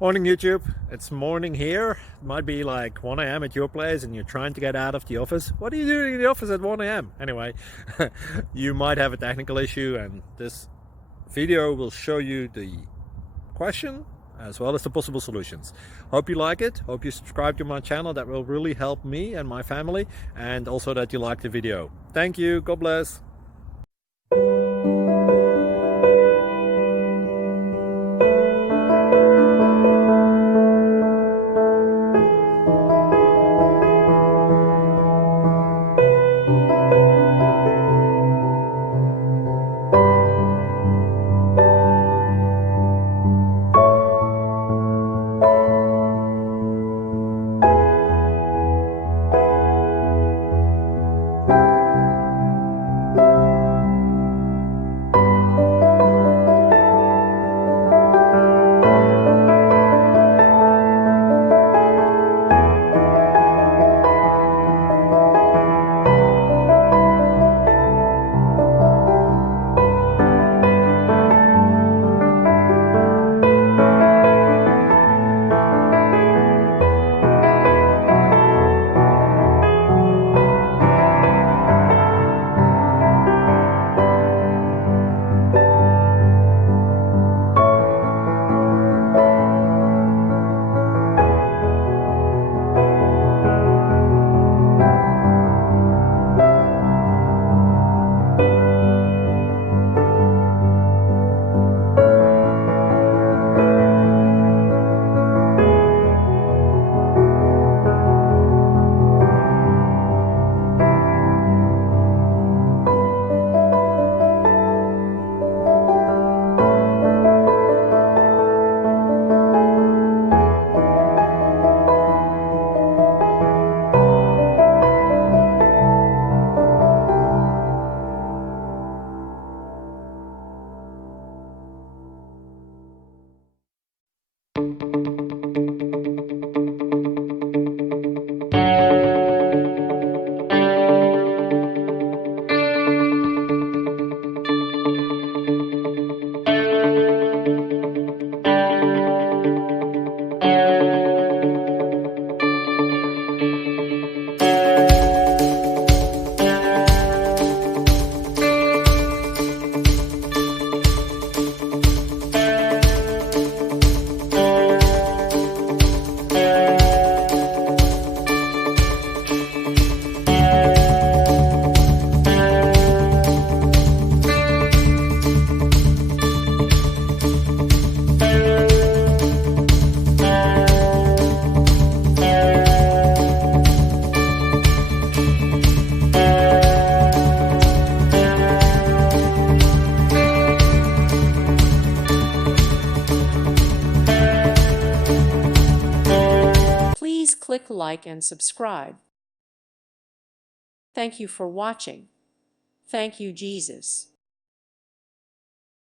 Morning YouTube, it's morning here. It might be like 1 a.m. at your place and you're trying to get out of the office. What are you doing in the office at 1 a.m.? Anyway, you might have a technical issue and this video will show you the question as well as the possible solutions. Hope you like it, hope you subscribe to my channel. That will really help me and my family, and also that you like the video. Thank you, God bless. Please click like and subscribe. Thank you for watching. Thank you, Jesus.